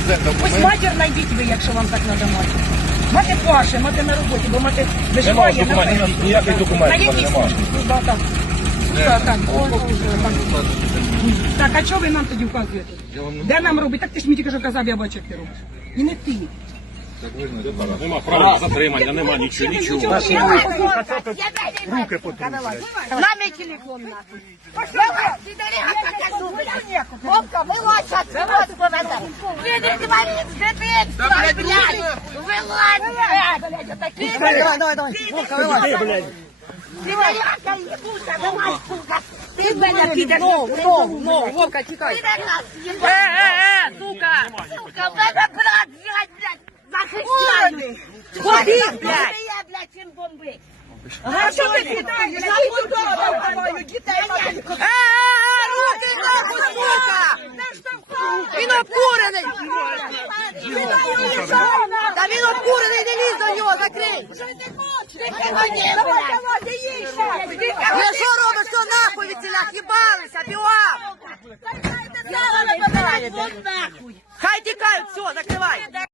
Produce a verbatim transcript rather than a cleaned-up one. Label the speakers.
Speaker 1: Ось матір знайдіть ви, якщо вам так треба мати. Мати ваше, мати на роботі, бо мати виживає на фермі.
Speaker 2: Ніяких документів
Speaker 1: На якій
Speaker 2: немає.
Speaker 1: службі? Служба так. Так, так. Так, а чого ви нам тоді вказуєте? Де нам робити? Так ти ж мені тільки що казав, я бачу, як ти робиш. І не ти.
Speaker 3: Нема права затримання, нема нічого, нічого.
Speaker 2: Руки потім.
Speaker 4: На мій телефон, нахуй. Вилазь, ти дорога покажу, блядь. Вовка, вилазь, вилазь, повезе. Види, тварин, з дитинства, блядь. Вилазь, блядь, отакий.
Speaker 5: Давай, давай, давай. Вовка, вилазь.
Speaker 4: Ти дорога, їбуся, вилазь, сука. Ти в мене підеш.
Speaker 5: Ну, ну, ну, Вовка, тікай.
Speaker 4: Ти дорога, їбуся. Е, е, сука. Сука, в мене брат, блядь, блядь. Захищай. Ходи, блядь. Я, блядь, чим бомби.
Speaker 1: А що ти кидаєш? Я буду дітей мати.
Speaker 5: Руки нахуй, сука! Він обкурений! Та він обкурений, не лізь до нього, закрий! Я що робиш, що нахуй від ціля? Хібалися, бігом! Хай тікають, все, закривай!